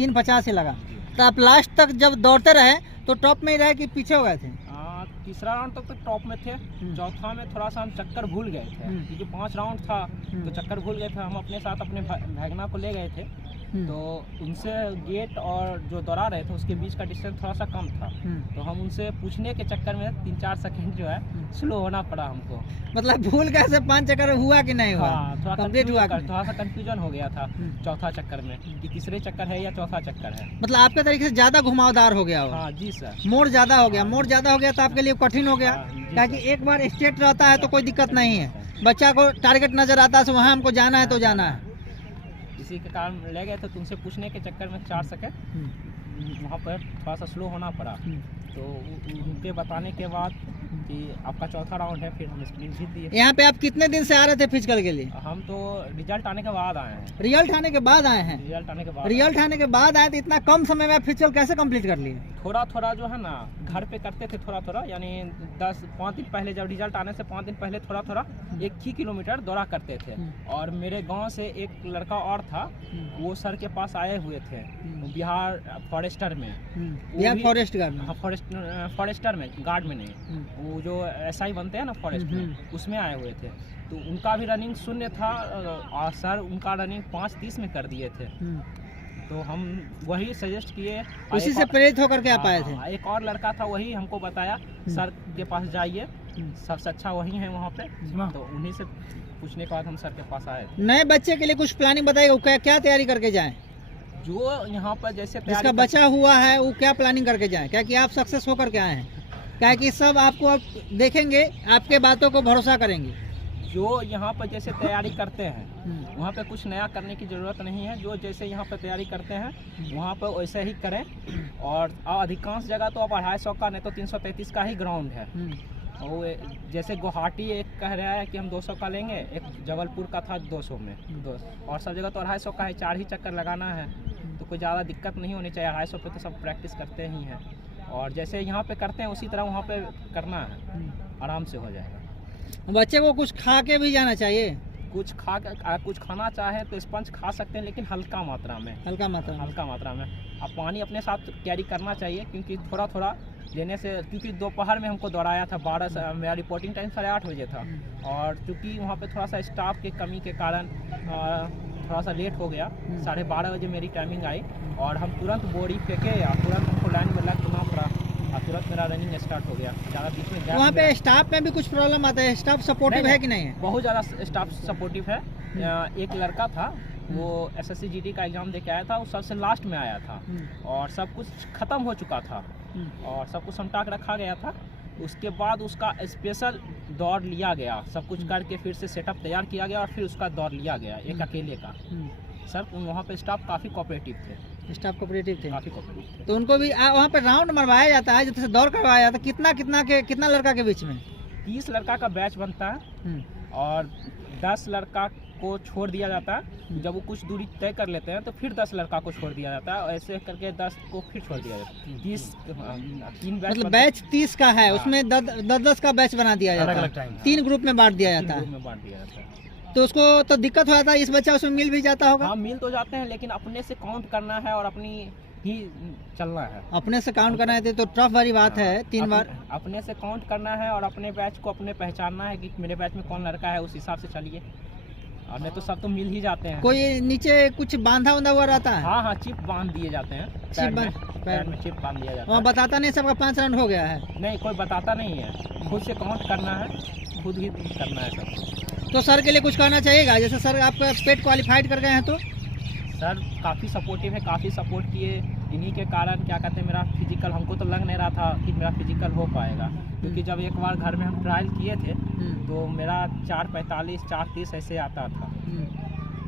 3:50 ही लगा। तो आप लास्ट तक जब दौड़ते रहे तो टॉप में ही रहे कि पीछे हो गए थे? तीसरा राउंड तक तो टॉप में थे। चौथा में थोड़ा सा हम चक्कर भूल गए थे, क्योंकि 5 राउंड था तो चक्कर भूल गए थे। हम अपने साथ अपने भैगना को ले गए थे, तो उनसे गेट और जो दौड़ा रहे थे उसके बीच का डिस्टेंस थोड़ा सा कम था, तो हम उनसे पूछने के चक्कर में 3-4 सेकंड जो है स्लो होना पड़ा हमको। मतलब भूल गए से 5 चक्कर हुआ कि नहीं हुआ? हाँ, थोड़ा कंप्लीट हुआ? थोड़ा सा कंफ्यूजन हो गया था चौथा चक्कर में कि तीसरे चक्कर है या चौथा चक्कर है। मतलब आपके तरीके से ज्यादा घुमावदार हो गया हो? हाँ जी सर, मोड़ ज्यादा हो गया। मोड़ ज्यादा हो गया तो आपके लिए कठिन हो गया, ताकि एक बार स्ट्रेट रहता है तो कोई दिक्कत नहीं है, बच्चा को टारगेट नजर आता है वहाँ हमको जाना है तो जाना है। इसी के कारण ले गए थे, तुमसे पूछने के चक्कर में 4 सेकंड वहाँ पर थोड़ा सा स्लो होना पड़ा। तो उनके बताने के बाद कि आपका चौथा राउंड है, फिर हम स्प्रिंट जीत दिए। यहाँ पे आप कितने दिन से आ रहे थे फिजिकल के लिए? हम तो रिजल्ट आने के बाद आए हैं। रिजल्ट आने के बाद आए हैं? रिजल्ट आने के बाद आए तो इतना कम समय में आप फिजिकल कैसे कंप्लीट कर लिए? थोड़ा थोड़ा जो है ना घर पे करते थे, थोड़ा थोड़ा, यानी 5 दिन पहले, जब रिजल्ट आने से 5 दिन पहले थोड़ा थोड़ा 1 ही किलोमीटर दौड़ा करते थे। और मेरे गांव से एक लड़का और था, वो सर के पास आए हुए थे बिहार फॉरेस्टर में। बिहार फॉरेस्ट गार्ड में? हाँ, फॉरेस्टर में, गार्ड में नहीं, वो जो SI बनते हैं ना फॉरेस्ट में, उसमें आए हुए थे। तो उनका भी रनिंग शून्य था और सर उनका रनिंग 5:30 में कर दिए थे। तो हम वही सजेस्ट किए, उसी से प्रेरित होकर के आप आए थे? एक और लड़का था, वही हमको बताया सर के पास जाइए, सबसे अच्छा वही है वहाँ पे। तो उन्हीं से पूछने के बाद हम सर के पास आए। नए बच्चे के लिए कुछ प्लानिंग बताइए, क्या तैयारी करके जाएं? जो यहाँ पर जैसे जिसका बचा हुआ है वो क्या प्लानिंग करके जाएं? क्या कि आप सक्सेस होकर के आए हैं, क्या कि सब आपको अब देखेंगे, आपके बातों को भरोसा करेंगे। जो यहाँ पर जैसे तैयारी करते हैं वहाँ पे कुछ नया करने की ज़रूरत नहीं है। जो जैसे यहाँ पर तैयारी करते हैं वहाँ पर वैसे ही करें। और अधिकांश जगह तो अब 250 का नहीं तो 333 का ही ग्राउंड है। और जैसे गुवाहाटी एक कह रहा है कि हम 200 का लेंगे, एक जबलपुर का था 200 में, और सब जगह तो 250 का है। 4 ही चक्कर लगाना है तो कोई ज़्यादा दिक्कत नहीं होनी चाहिए। 250 पे तो सब प्रैक्टिस करते ही हैं, और जैसे यहाँ पे करते हैं उसी तरह वहाँ पे करना है, आराम से हो जाएगा। बच्चे को कुछ खा के भी जाना चाहिए? कुछ खाना चाहे तो स्पंज खा सकते हैं, लेकिन हल्का मात्रा में। हल्का मात्रा में। अब पानी अपने साथ कैरी करना चाहिए, क्योंकि थोड़ा थोड़ा लेने से, क्योंकि दोपहर में हमको दौड़ाया था 12, मेरा रिपोर्टिंग टाइम 8:30 बजे था। और क्योंकि वहाँ पे थोड़ा सा स्टाफ के कमी के कारण थोड़ा सा लेट हो गया। 12:30 बजे मेरी टाइमिंग आई और हम तुरंत बोरी फेंके और तुरंत हमको लाइन में लगना पड़ा और तुरंत मेरा रनिंग स्टार्ट हो गया। ज़्यादा बीच में वहाँ पे स्टाफ में भी कुछ प्रॉब्लम आता है? स्टाफ सपोर्टिव है कि नहीं है? बहुत ज़्यादा स्टाफ सपोर्टिव है। एक लड़का था, वो SSC GT का एग्ज़ाम दे के आया था, वो सबसे लास्ट में आया था और सब कुछ ख़त्म हो चुका था और सब कुछ समटा के रखा गया था। उसके बाद उसका स्पेशल दौड़ लिया गया, सब कुछ करके फिर से सेटअप तैयार किया गया और फिर उसका दौड़ लिया गया, एक अकेले का। सर वहाँ पे स्टाफ काफ़ी कोऑपरेटिव थे। स्टाफ कोऑपरेटिव थे? काफ़ी कोऑपरेटिव थे। तो उनको भी वहाँ पे राउंड मरवाया जाता है, जैसे दौड़ करवाया जाता है? कितना लड़का के बीच में? 30 लड़का का बैच बनता है और 10 लड़का को छोड़ दिया जाता है। जब वो कुछ दूरी तय कर लेते हैं तो फिर 10 लड़का को छोड़ दिया जाता है, और ऐसे करके 10 को फिर छोड़ दिया जाता है। 3 बैच, मतलब बैच 30 का है, उसमें 10-10 का बैच बना दिया जाता है, 3 ग्रुप में बांट दिया जाता है। तो उसको तो दिक्कत हो जाता है, इस बच्चा उसमें मिल भी जाता होगा? हाँ, मिल तो जाते हैं, लेकिन अपने से काउंट करना है और अपनी ही चलना है। अपने से काउंट करना है तो टफ वाली बात है। 3 बार अपने से काउंट करना है और अपने बैच को अपने पहचानना है कि मेरे बैच में कौन लड़का है, उस हिसाब से चलिए। और नहीं तो सब तो मिल ही जाते हैं। कोई नीचे कुछ बांधा हुआ रहता है? हाँ, चिप बांध दिए जाते हैं, पैर में चिप बांध दिया जाता है। बताता नहीं सबका 5 राउंड हो गया है? नहीं, कोई बताता नहीं है, खुद से काउंट करना है, खुद ही करना है सब। तो सर के लिए कुछ कहना चाहिएगा? जैसे सर आपका पेट क्वालिफाइड कर गए हैं तो? सर काफ़ी सपोर्टिव है, काफ़ी सपोर्ट किए। इन्हीं के कारण क्या कहते हैं, मेरा फिजिकल, हमको तो लग नहीं रहा था कि मेरा फिजिकल हो पाएगा, क्योंकि जब एक बार घर में हम ट्रायल किए थे तो मेरा 4:45, 4:30 ऐसे आता था।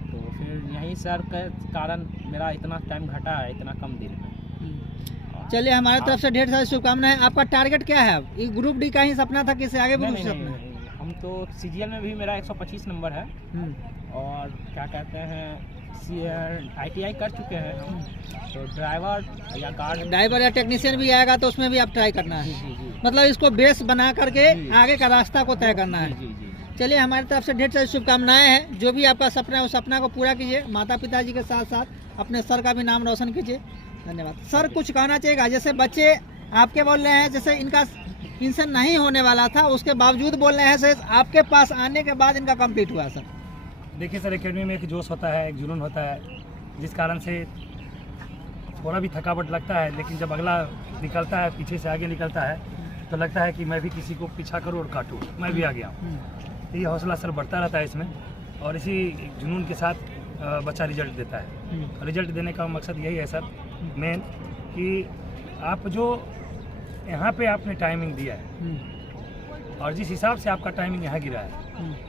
तो फिर यहीं सर के कारण मेरा इतना टाइम घटा है, इतना कम दिन में। चलिए, हमारी तरफ से ढेर सारी शुभकामनाएं। आपका टारगेट क्या है? अब ग्रुप डी का ही सपना था कि इससे आगे भी कुछ सपना? हम तो CGL में भी मेरा 125 नंबर है और क्या कहते हैं ITI कर चुके हैं हम। तो ड्राइवर या टेक्नीशियन भी आएगा तो उसमें भी आप ट्राई करना है? मतलब इसको बेस बना करके आगे का रास्ता को तय करना है। चलिए, हमारी तरफ से ढेर सारी शुभकामनाएं हैं। जो भी आपका सपना है उस सपना को पूरा कीजिए, माता पिताजी के साथ साथ अपने सर का भी नाम रोशन कीजिए। धन्यवाद सर। कुछ कहना चाहिएगा? जैसे बच्चे आपके बोल रहे हैं, जैसे इनका इनसे नहीं होने वाला था उसके बावजूद बोल रहे हैं सर, आपके पास आने के बाद इनका कंप्लीट हुआ सर। देखिए सर, एकेडमी में एक जोश होता है, एक जुनून होता है, जिस कारण से थोड़ा भी थकावट लगता है, लेकिन जब अगला निकलता है, पीछे से आगे निकलता है, तो लगता है कि मैं भी किसी को पीछा करूँ और काटूँ, मैं भी आ गया हूँ। तो ये हौसला सर बढ़ता रहता है इसमें, और इसी जुनून के साथ बच्चा रिजल्ट देता है। रिजल्ट देने का मकसद यही है सर मेन, कि आप जो यहाँ पे आपने टाइमिंग दिया है और जिस हिसाब से आपका टाइमिंग यहाँ गिरा है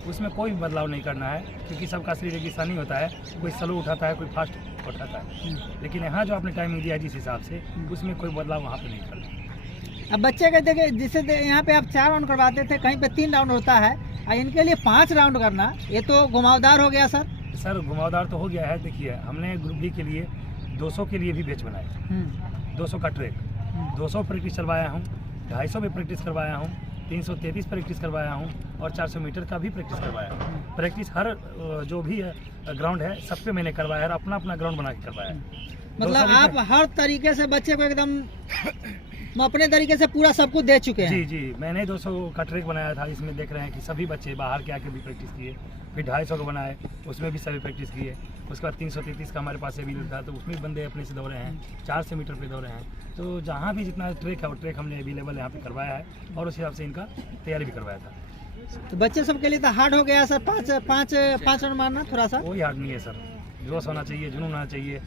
उसमें कोई बदलाव नहीं करना है, क्योंकि सबका शरीर एक जैसा नहीं होता है, कोई स्लो उठाता है, कोई फास्ट उठाता है। लेकिन यहाँ जो आपने टाइमिंग दिया है जिस हिसाब से, उसमें कोई बदलाव वहाँ पे नहीं करना। अब बच्चे कहते हैं कि जिसे यहाँ पे आप 4 राउंड करवाते थे, कहीं पे 3 राउंड होता है, और इनके लिए 5 राउंड करना, ये तो घुमावदार हो गया सर। सर घुमावदार तो हो गया है। देखिए, हमने ग्रुप बी के लिए 200 के लिए भी बैच बनाया, 200 का ट्रैक, 200 प्रैक्टिस करवाया हूँ, 250 में प्रैक्टिस करवाया हूँ, 333 प्रैक्टिस करवाया हूँ, और 400 मीटर का भी प्रैक्टिस करवाया हूँ। प्रैक्टिस हर जो भी ग्राउंड है सब पे मैंने करवाया है, अपना अपना ग्राउंड बना के करवाया है। मतलब आप हर तरीके से बच्चे को एकदम अपने तरीके से पूरा सब कुछ दे चुके हैं। जी जी, मैंने 200 का ट्रैक बनाया था, इसमें देख रहे हैं कि सभी बच्चे बाहर के आके भी प्रैक्टिस किए। फिर 250 का बनाए, उसमें भी सभी प्रैक्टिस किए। उसके बाद 333 का हमारे पास अवेलेबल था, तो उसमें भी बंदे अपने से दौड़े हैं, 400 मीटर पे दौड़े हैं। तो जहाँ भी जितना ट्रैक है वो ट्रैक हमने अवेलेबल यहाँ पे करवाया है, और उस हिसाब से इनका तैयारी भी करवाया था। तो बच्चे सब के लिए तो हार्ड हो गया सर, पाँच राउंड मारना थोड़ा सा। कोई हार्ड नहीं है सर, जोश होना चाहिए, जुनून होना चाहिए।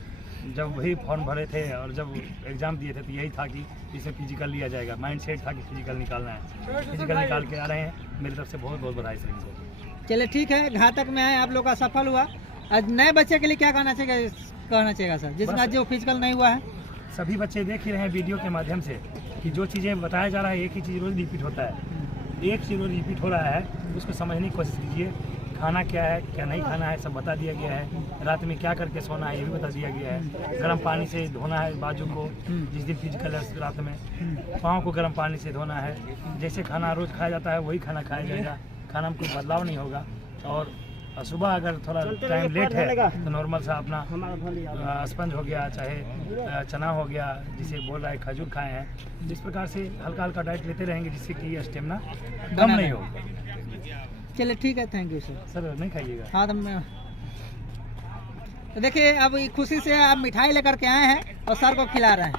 जब वही फॉर्म भरे थे और जब एग्ज़ाम दिए थे तो यही था कि इसे फिजिकल लिया जाएगा, माइंड सेट था कि फिजिकल निकालना है। फिजिकल निकाल के आ रहे हैं, मेरी तरफ से बहुत बहुत बधाई सर इनको। चलिए ठीक है, घातक में आए आप लोग का सफल हुआ। आज नए बच्चे के लिए क्या कहना चाहिएगा सर, जिसका जो फिजिकल नहीं हुआ है? सभी बच्चे देख ही रहे हैं वीडियो के माध्यम से कि जो चीज़ें बताया जा रहा है, एक ही चीज़ रोज़ रिपीट होता है, एक चीज़ रोज़ रिपीट हो रहा है, उसको समझने की कोशिश कीजिए। खाना क्या है, क्या नहीं खाना है, सब बता दिया गया है। रात में क्या करके सोना है, ये भी बता दिया गया है। गर्म पानी से धोना है बाजू को, जिस दिन फिजिकल है रात में पाँव को गर्म पानी से धोना है। जैसे खाना रोज़ खाया जाता है वही खाना खाया जाएगा, खाना में कोई बदलाव नहीं होगा। और सुबह अगर थोड़ा टाइम लेट है तो नॉर्मल सा अपना स्पंज हो गया, चाहे चना हो गया, जिसे बोल रहा है खजूर खाए हैं। जिस प्रकार से हल्का हल्का डाइट लेते रहेंगे जिससे कि ये स्टेमिना कम नहीं हो। चलिए ठीक है, थैंक यू सर। सर नहीं खाइएगा। हाँ, तो देखिए अब खुशी से आप मिठाई लेकर के आए हैं और सर को खिला रहे हैं।